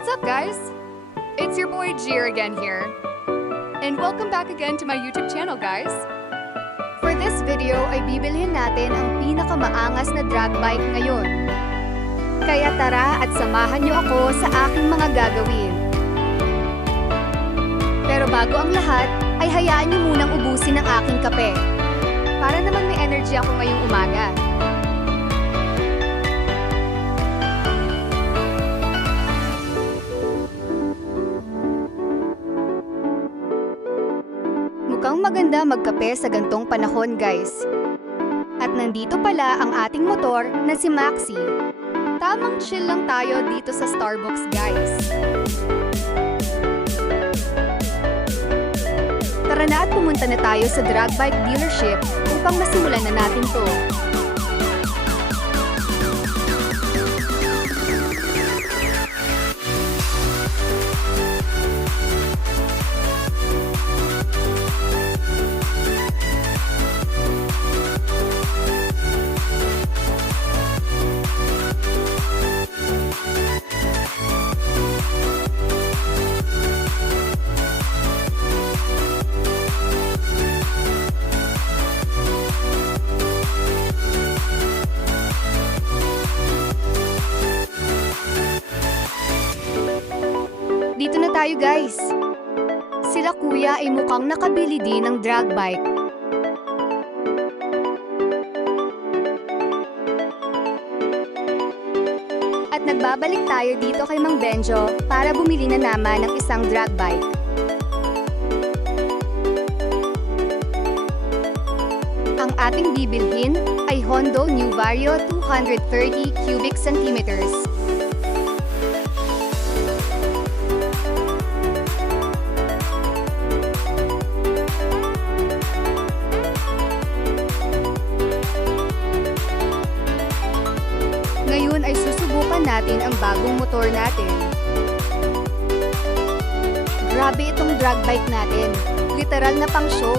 What's up, guys? It's your boy Gier again here. And welcome back again to my YouTube channel, guys. For this video ay bibilhin natin ang pinakamaangas na drag bike ngayon. Kaya tara at samahan niyo ako sa aking mga gagawin. Pero bago ang lahat, ay hayaan niyo munang ubusin ang aking kape. Para naman may energy ako ngayong umaga. Mukhang maganda magkape sa gantong panahon, guys. At nandito pala ang ating motor na si Maxi. Tamang chill lang tayo dito sa Starbucks, guys. Tara na at pumunta na tayo sa drag bike dealership upang masimulan na natin to. Dito na tayo, guys. Sila kuya ay mukhang nakabili din ng drag bike. At nagbabalik tayo dito kay Mang Benjo para bumili na naman ng isang drag bike. Ang ating bibilhin ay Hondo New Vario 230 cubic centimeters. Ngayon ay susubukan natin ang bagong motor natin. Grabe itong drag bike natin. Literal na pang show.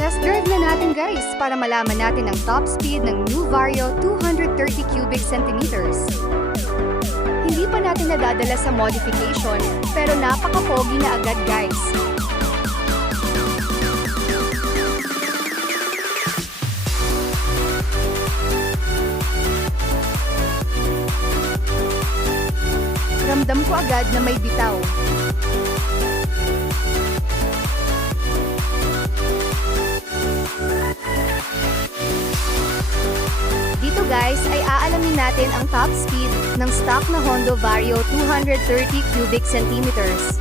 Test drive na natin, guys, para malaman natin ang top speed ng New Vario 230 cubic centimeters. Hindi pa natin nadadala sa modification, pero napaka-pogi na agad, guys. Ramdam ko agad na may bitaw. Dito, guys, ay aalamin natin ang top speed ng stock na Hondo Vario 230 cubic centimeters.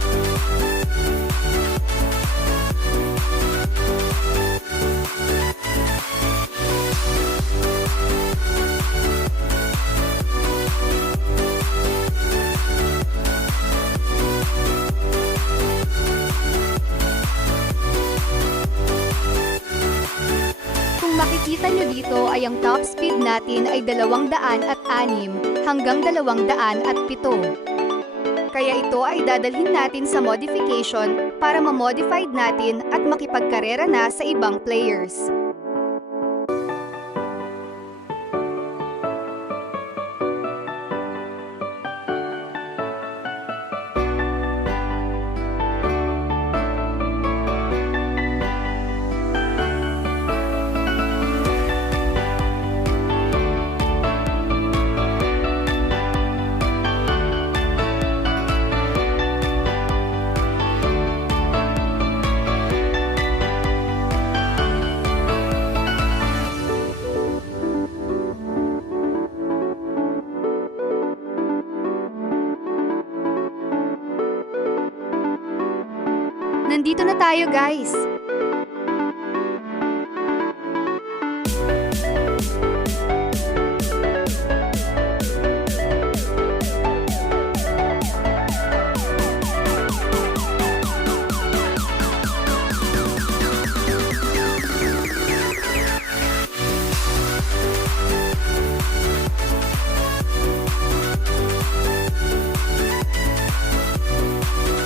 Makikita nyo dito ay ang top speed natin ay 206 hanggang 207. Kaya ito ay dadalhin natin sa modification para ma-modified natin at makipagkarera na sa ibang players. Nandito na tayo, guys.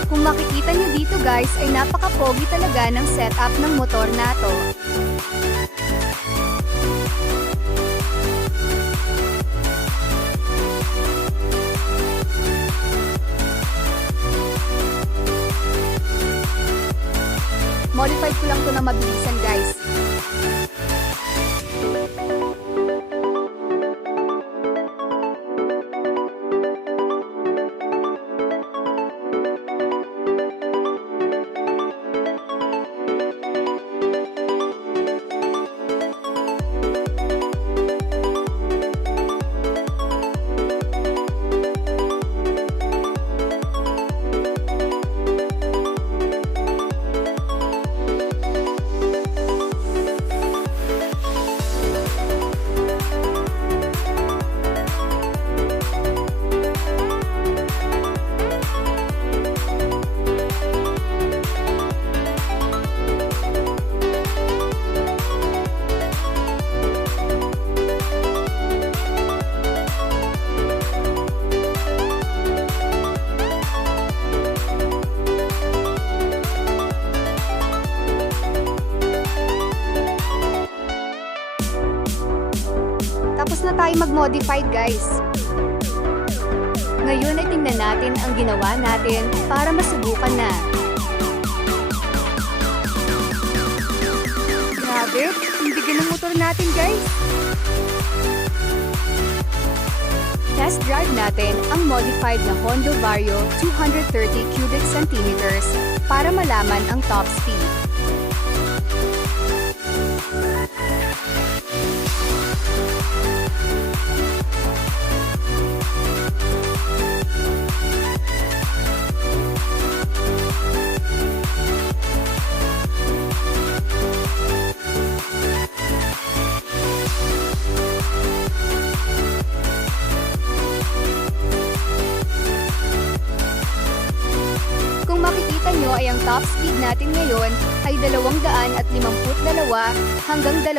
Kung makikita nyo dito, guys, ay napaka-pogi talaga ng setup ng motor na to. mabilisan guys. Tapos na tayo mag-modified guys. Ngayon ay tingnan natin ang ginawa natin para masubukan na. Grabe, ang bigat ng motor natin guys. Test drive natin ang modified na Honda Vario 230 cubic centimeters para malaman ang top speed. Kung makikita nyo ay ang top speed natin ngayon ay 252 hanggang 253.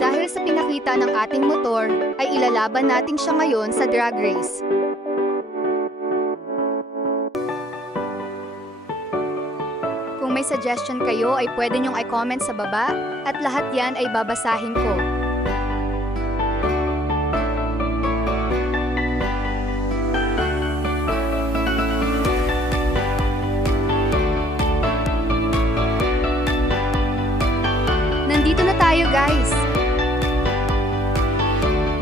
Dahil sa pinakita ng ating motor, ay ilalaban natin siya ngayon sa drag race. Kung may suggestion kayo ay pwede nyong i-comment sa baba at lahat yan ay babasahin ko. Nandito na tayo guys!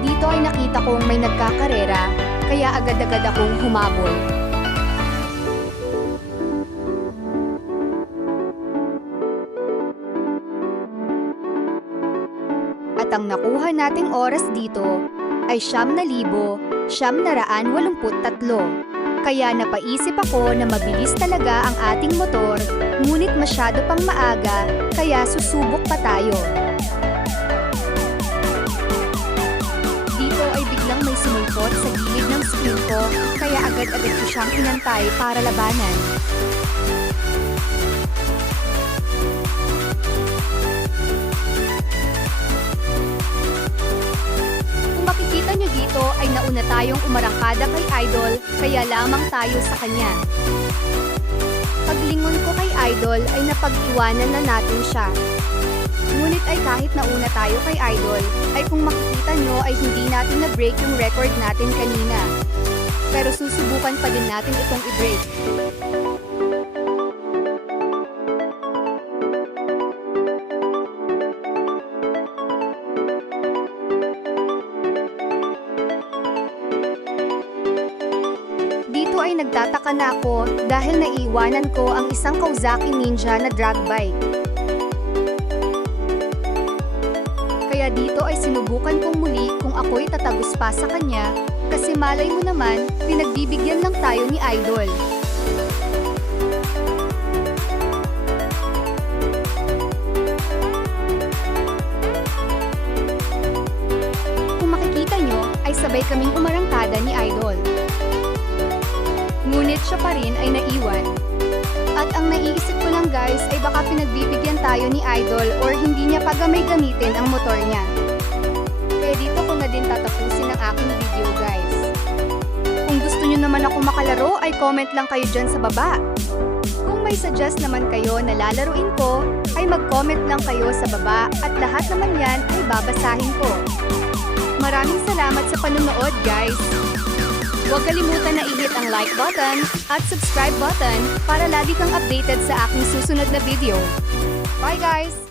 Dito ay nakita kong may nagkakarera, kaya agad-agad akong humabol. At ang nakuha nating oras dito ay 9,983. Kaya napaisip ako na mabilis talaga ang ating motor, ngunit masyado pang maaga, kaya susubok pa tayo. Dito ay biglang may sumulpot sa gilid ng screen ko, kaya agad-agad ko siyang inantay para labanan. Kung makikita nyo dito ay nauna tayong umarangkada kay Idol, kaya lamang tayo sa kanya. Paglingon ko kay Idol ay napag-iwanan na natin siya. Ngunit ay kahit nauna tayo kay Idol, ay kung makikita nyo ay hindi natin na-break yung record natin kanina. Pero susubukan pa din natin itong i-break. Dito ay nagtataka na ako dahil naiiwanan ko ang isang Kawasaki Ninja na drag bike. Kaya dito ay sinubukan kong muli kung ako'y tatagos pa sa kanya, kasi malay mo naman, pinagbibigyan lang tayo ni Idol. Kung makikita nyo, ay sabay kaming umarangkada ni Idol. Ngunit siya pa rin ay naiwan. At ang naiisip ko lang guys ay baka pinagbibigyan tayo ni Idol or hindi niya pagamay gamitin ang motor niya. Kaya dito ko na din tatapusin ang aking video guys. Kung gusto nyo naman ako makalaro ay comment lang kayo dyan sa baba. Kung may suggest naman kayo na lalaruin ko ay mag-comment lang kayo sa baba at lahat naman yan ay babasahin ko. Maraming salamat sa panonood guys! Huwag kalimutan na i-hit ang like button at subscribe button para lagi kang updated sa aking susunod na video. Bye guys!